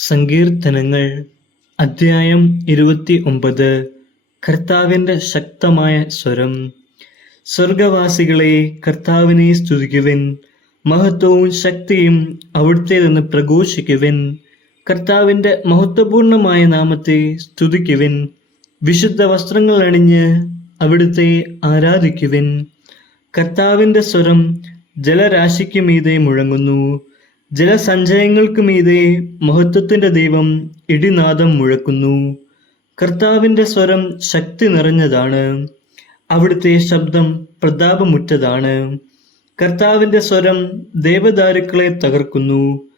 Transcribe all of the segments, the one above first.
സങ്കീർത്തനങ്ങൾ അദ്ധ്യായം 29. കർത്താവിന്റെ ശക്തമായ സ്വരം. സ്വർഗവാസികളെ, കർത്താവിനെ സ്തുതിക്കുവിൻ. മഹത്വവും ശക്തിയും അവിടുത്തേതെന്ന് പ്രഘോഷിക്കുവിൻ. കർത്താവിന്റെ മഹത്വപൂർണമായ നാമത്തെ സ്തുതിക്കുവിൻ. വിശുദ്ധ വസ്ത്രങ്ങൾ അണിഞ്ഞ് അവിടുത്തെ ആരാധിക്കുവിൻ. കർത്താവിന്റെ സ്വരം ജലരാശിക്ക് മീതെ മുഴങ്ങുന്നു. ജലസഞ്ചയങ്ങൾക്ക് മീതെ മഹത്വത്തിന്റെ ദൈവം ഇടിനാദം മുഴക്കുന്നു. കർത്താവിന്റെ സ്വരം ശക്തി നിറഞ്ഞതാണ്. അവിടുത്തെ ശബ്ദം പ്രതാപമുറ്റതാണ്. കർത്താവിന്റെ സ്വരം ദേവദാരുക്കളെ തകർക്കുന്നു.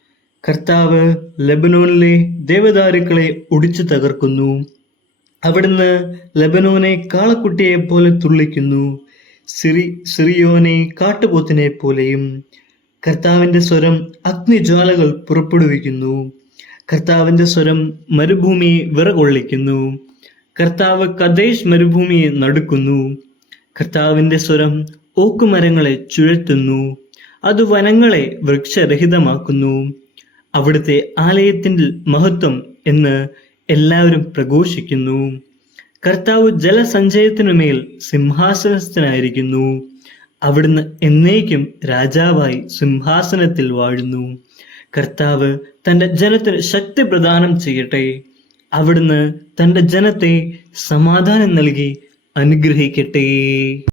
കർത്താവ് ലെബനോനിലെ ദേവദാരുക്കളെ ഒടിച്ചു തകർക്കുന്നു. അവിടുന്ന് ലെബനോനെ കാളക്കുട്ടിയെ പോലെ തുള്ളിക്കുന്നു, സിറിയോനെ കാട്ടുപോത്തിനെ പോലെയും. കർത്താവിന്റെ സ്വരം അഗ്നിജ്വാലകൾ പുറപ്പെടുവിക്കുന്നു. കർത്താവിന്റെ സ്വരം മരുഭൂമിയെ വിറകൊള്ളിക്കുന്നു. കർത്താവ് കദേശ് മരുഭൂമിയെ നടുക്കുന്നു. കർത്താവിന്റെ സ്വരം ഓക്കുമരങ്ങളെ ചുഴറ്റുന്നു. അത് വനങ്ങളെ വൃക്ഷരഹിതമാക്കുന്നു. അവിടുത്തെ ആലയത്തിന്റെ മഹത്വം എന്ന് എല്ലാവരും പ്രഘോഷിക്കുന്നു. കർത്താവ് ജലസഞ്ചയത്തിനുമേൽ സിംഹാസനസ്ഥനായിരിക്കുന്നു. അവിടുന്ന് എന്നേക്കും രാജാവായി സിംഹാസനത്തിൽ വാഴുന്നു. കർത്താവ് തന്റെ ജനത്തിന് ശക്തി പ്രദാനം ചെയ്യട്ടെ. അവിടുന്ന് തന്റെ ജനത്തെ സമാധാനം നൽകി അനുഗ്രഹിക്കട്ടെ.